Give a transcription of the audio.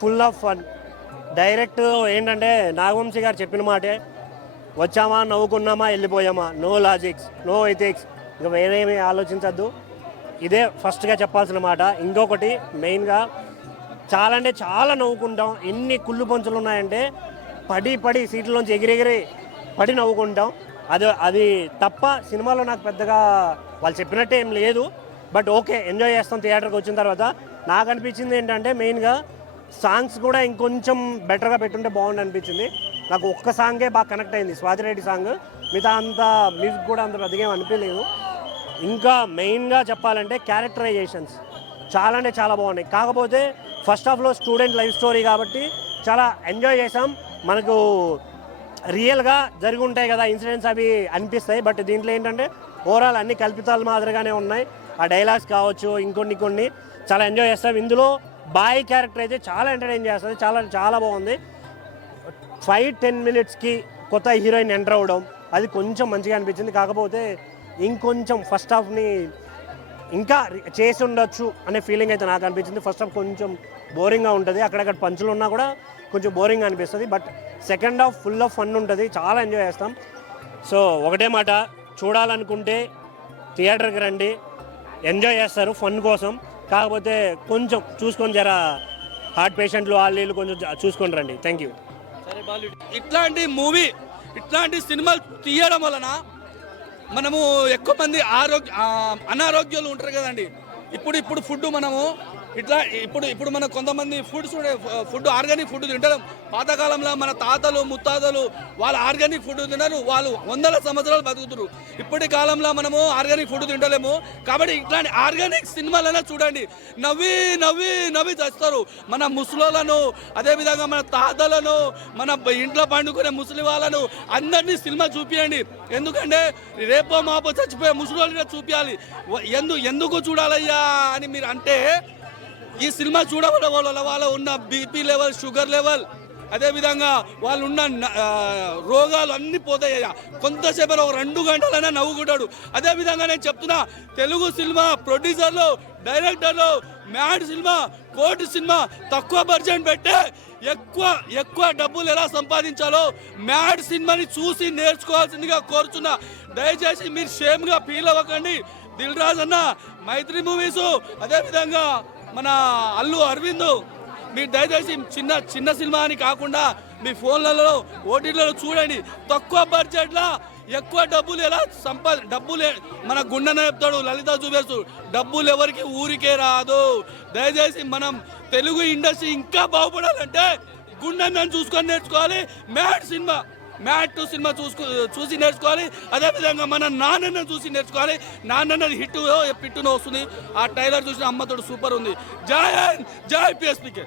Full of fun. Direct ఏంటంటే నాగవంశీ గారు చెప్పిన మాటే, వచ్చామా నవ్వుకున్నామా వెళ్ళిపోయామా, నో లాజిక్స్ నో ఎథిక్స్, ఇంకా వేరేమీ ఆలోచించద్దు. ఇదే ఫస్ట్గా చెప్పాల్సిన మాట. ఇంకొకటి మెయిన్గా చాలా అంటే చాలా నవ్వుకుంటాం. ఎన్ని కుళ్ళు పంచులు ఉన్నాయంటే పడి సీట్లోంచి ఎగిరెగిరి పడి నవ్వుకుంటాం. అది తప్ప సినిమాలో నాకు పెద్దగా వాళ్ళు చెప్పినట్టే ఏం లేదు. బట్ ఓకే, ఎంజాయ్ చేస్తాం థియేటర్కి వచ్చిన తర్వాత. నాకు అనిపించింది ఏంటంటే మెయిన్గా సాంగ్స్ కూడా ఇంకొంచెం బెటర్గా పెట్టుంటే బాగుంది అనిపించింది. నాకు ఒక్క సాంగే బాగా కనెక్ట్ అయింది, స్వాతిరెడ్డి సాంగ్. మిగతా అంత మ్యూజిక్ కూడా అంత పెద్దగా ఏం అనిపించలేదు. ఇంకా మెయిన్గా చెప్పాలంటే క్యారెక్టరైజేషన్స్ చాలా అంటే చాలా బాగున్నాయి. కాకపోతే ఫస్ట్ హాఫ్లో స్టూడెంట్ లైఫ్ స్టోరీ కాబట్టి చాలా ఎంజాయ్ చేసాం. మనకు రియల్గా జరిగి ఉంటాయి కదా ఇన్సిడెంట్స్, అవి అనిపిస్తాయి. బట్ దీంట్లో ఏంటంటే ఓవరాల్ అన్ని కల్పితాలు మాదిరిగానే ఉన్నాయి. ఆ డైలాగ్స్ కావచ్చు, ఇంకొన్ని చాలా ఎంజాయ్ చేస్తాం. ఇందులో బాయ్ క్యారెక్టర్ అయితే చాలా ఎంటర్టైన్ చేస్తుంది, చాలా చాలా బాగుంది. 5-10 మినిట్స్కి కొత్త హీరోయిన్ ఎంటర్ అవ్వడం అది కొంచెం మంచిగా అనిపించింది. కాకపోతే ఇంకొంచెం ఫస్ట్ హాఫ్ని ఇంకా చేసి ఉండొచ్చు అనే ఫీలింగ్ అయితే నాకు అనిపించింది. ఫస్ట్ హాఫ్ కొంచెం బోరింగ్గా ఉంటుంది, అక్కడక్కడ పంచులు ఉన్నా కూడా కొంచెం బోరింగ్ అనిపిస్తుంది. But second half full of fun ఉంటుంది, చాలా ఎంజాయ్ చేస్తాం. సో ఒకటే మాట, చూడాలనుకుంటే థియేటర్కి రండి, ఎంజాయ్ చేస్తారు ఫన్ కోసం. కాకపోతే కొంచెం చూసుకొని జర హార్ట్ పేషెంట్లు వాళ్ళు కొంచెం చూసుకొని రండి. Thank you. సరే బాలు, ఇట్లాంటి మూవీ ఇట్లాంటి సినిమాలు తీయడం వలన మనము ఎక్కువ మంది అనారోగ్యాలు ఉంటారు కదండి. ఇప్పుడు ఫుడ్ మనము ఇప్పుడు మన కొంతమంది ఫుడ్ ఆర్గానిక్ ఫుడ్ తింటారు. పాతకాలంలో మన తాతలు ముత్తాతలు వాళ్ళు ఆర్గానిక్ ఫుడ్ తిన్నారు, వాళ్ళు 100 సంవత్సరాలు బతుకుతారు. ఇప్పటి కాలంలో మనము ఆర్గానిక్ ఫుడ్ తింటలేము. కాబట్టి ఇట్లాంటి ఆర్గానిక్ సినిమాలైనా చూడండి, నవ్వి నవ్వి నవ్వి చేస్తారు. మన ముసలోళ్ళను, అదేవిధంగా మన తాతలను, మన ఇంట్లో పండుకునే ముసలి వాళ్ళను అందరినీ సినిమా చూపించండి. ఎందుకంటే రేపో మాపో చచ్చిపోయే ముసలి చూపించాలి. ఎందుకు చూడాలయ్యా అని మీరు అంటే, ఈ సినిమా చూడడం వల్ల వాళ్ళ ఉన్న బీపీ లెవెల్, షుగర్ లెవెల్, అదేవిధంగా వాళ్ళు ఉన్న రోగాలు అన్నీ పోతాయ్యా. కొంతసేపు ఒక 2 గంటలైనా నవ్వుకుంటాడు. అదేవిధంగా నేను చెప్తున్నా, తెలుగు సినిమా ప్రొడ్యూసర్లు, డైరెక్టర్లు, మ్యాడ్ సినిమా, కోటి సినిమా తక్కువ బడ్జెట్ పెట్టే ఎక్కువ డబ్బులు ఎలా సంపాదించాలో మ్యాడ్ సినిమాని చూసి నేర్చుకోవాల్సిందిగా కోరుతున్నా. దయచేసి మీరు షేమ్గా ఫీల్ అవ్వకండి. దిల్ రాజు అన్న, మైత్రి మూవీసు, అదేవిధంగా మన అల్లు అరవింద్, మీరు దయచేసి చిన్న సినిమా అని కాకుండా మీ ఫోన్లలో ఓటీటీలలో చూడండి. తక్కువ బడ్జెట్లో ఎక్కువ డబ్బులు ఎలా డబ్బులు మన గుండెన చెప్తాడు లలిత చూపేస్తూ, డబ్బులు ఎవరికి ఊరికే రాదు. దయచేసి మనం తెలుగు ఇండస్ట్రీ ఇంకా బాగుపడాలంటే గుండెని చూసుకొని నేర్చుకోవాలి. మ్యాట్ 2 సినిమా చూసి నేర్చుకోవాలి. అదేవిధంగా మన నాన్నను చూసి నేర్చుకోవాలి. నాన్న హిట్ పిట్టునో వస్తుంది. ఆ ట్రైలర్ చూసిన అమ్మతోడు సూపర్ ఉంది. జై హింద్, జై పిఎస్పీకే.